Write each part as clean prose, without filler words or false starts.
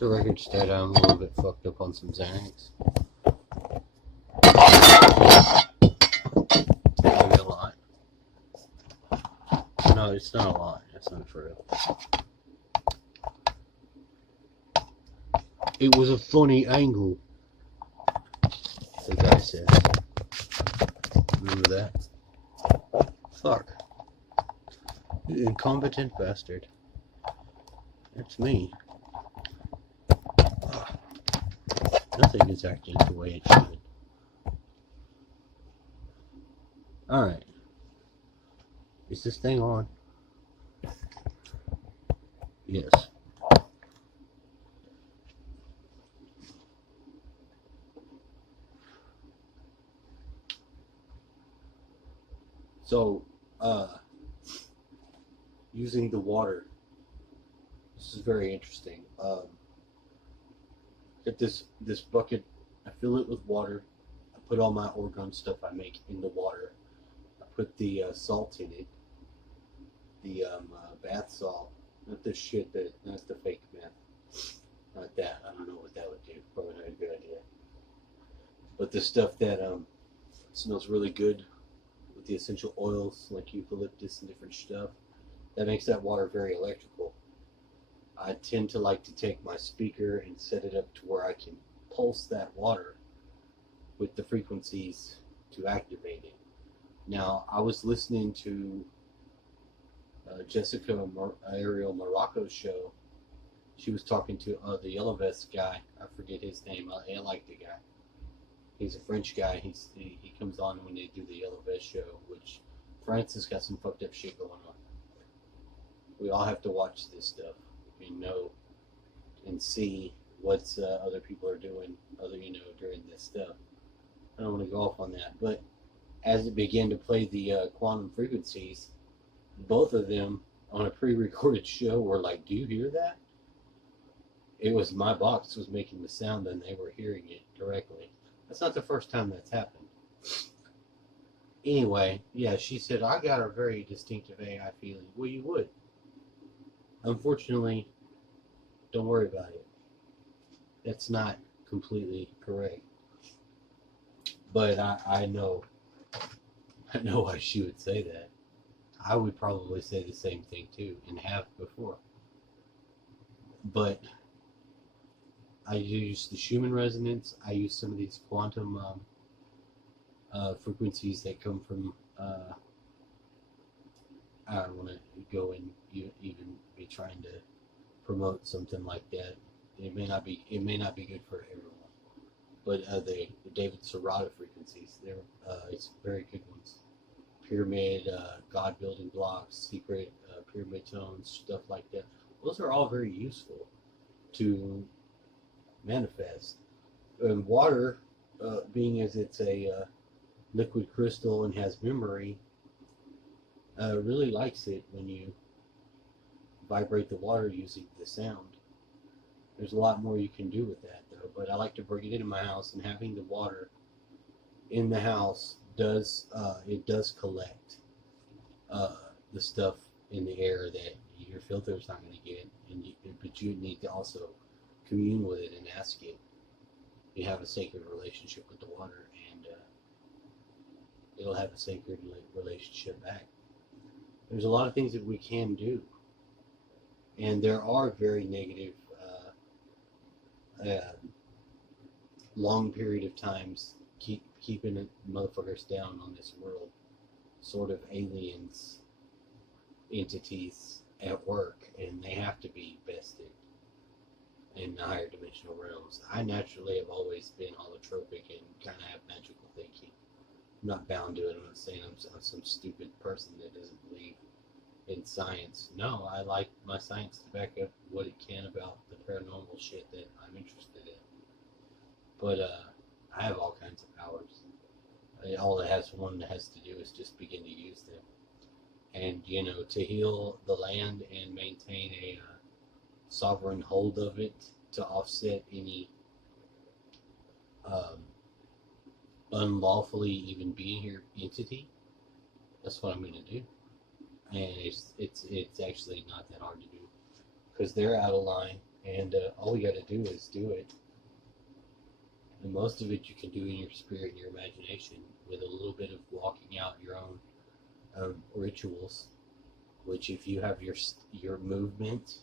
The record's dead. I'm a little bit fucked up on some Xanax. Maybe a lot. No, it's not a lot. That's not for real. It was a funny angle, the guy said. Remember that? Fuck. You incompetent bastard. That's me. Nothing is acting the way it should. Alright. Is this thing on? Yes. So, using the water. This is very interesting. Get this bucket. I fill it with water. I put all my orgone stuff I make in the water. I put the salt in it. The bath salt. Not the shit not the fake meth. Not that. I don't know what that would do. Probably not a good idea. But the stuff that smells really good with the essential oils like eucalyptus and different stuff. That makes that water very electrical. I tend to like to take my speaker and set it up to where I can pulse that water with the frequencies to activate it. Now, I was listening to Jessica Ariel Morocco's show. She was talking to the Yellow Vest guy. I forget his name. I like the guy. He's a French guy. He comes on when they do the Yellow Vest show, which France has got some fucked up shit going on. We all have to watch this stuff and know and see what other people are doing, during this stuff. I don't want to go off on that, but as it began to play the quantum frequencies, both of them on a pre-recorded show were like, "Do you hear that?" It was my box was making the sound, and they were hearing it directly. That's not the first time that's happened. Anyway, yeah, she said, "I got a very distinctive AI feeling." Well, you would. Unfortunately, don't worry about it. That's not completely correct. But I know why she would say that. I would probably say the same thing too, and have before. But I use the Schumann resonance. I use some of these quantum frequencies that come from. I don't want to go and even be trying to promote something like that. It may not be good for everyone. But the David Serrata frequencies, it's very good ones. Pyramid, God building blocks, secret pyramid tones, stuff like that. Those are all very useful to manifest. And water, being as it's a liquid crystal and has memory, really likes it when you vibrate the water using the sound. There's a lot more you can do with that though, but I like to bring it into my house, and having the water in the house does collect the stuff in the air that your filter is not going to get, but you need to also commune with it and ask it. You have a sacred relationship with the water, and it'll have a sacred relationship back. There's a lot of things that we can do, and there are very negative long period of times keeping motherfuckers down on this world, sort of aliens, entities at work, and they have to be bested in the higher dimensional realms. I naturally have always been holotropic and kind of have magical thinking. I'm not bound to it. I'm not saying I'm some stupid person that doesn't believe in science. No, I like my science to back up what it can about the paranormal shit that I'm interested in. But I have all kinds of powers. All that one has to do is just begin to use them. And, to heal the land and maintain a sovereign hold of it to offset any unlawfully even being here entity, that's what I'm going to do. And it's actually not that hard to do, because they're out of line. And all we got to do is do it. And most of it you can do in your spirit and your imagination with a little bit of walking out your own rituals. Which, if you have your movement,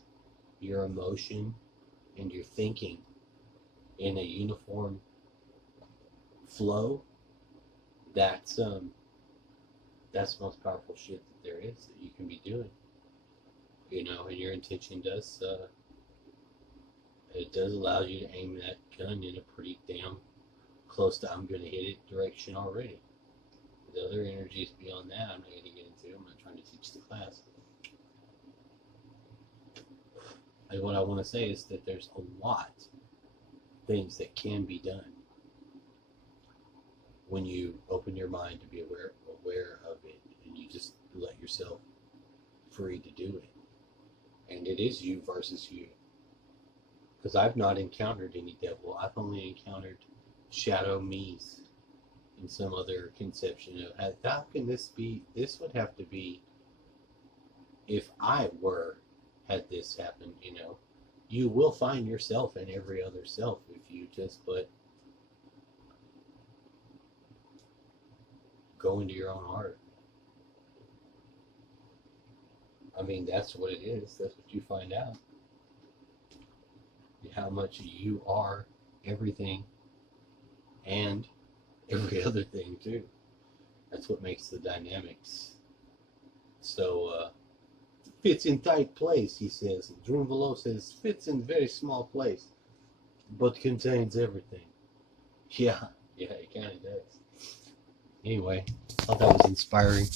your emotion, and your thinking in a uniform flow, that's the most powerful shit that there is that you can be doing. And your intention does it does allow you to aim that gun in a pretty damn close to I'm gonna hit it direction already. The other energies beyond that I'm not gonna get into. I'm not trying to teach the class. And what I want to say is that there's a lot of things that can be done when you open your mind to be aware of it, and you just let yourself free to do it. And it is you versus you. Because I've not encountered any devil. I've only encountered shadow me's in some other conception of how can this be. This would have to be if I had this happen. You will find yourself in every other self if you just go into your own heart. I mean, that's what it is. That's what you find out. How much you are everything and every other thing too. That's what makes the dynamics so fits in tight place, he says. Drunvalo says fits in very small place but contains everything. Yeah, it kind of does. Anyway, I thought that was inspiring.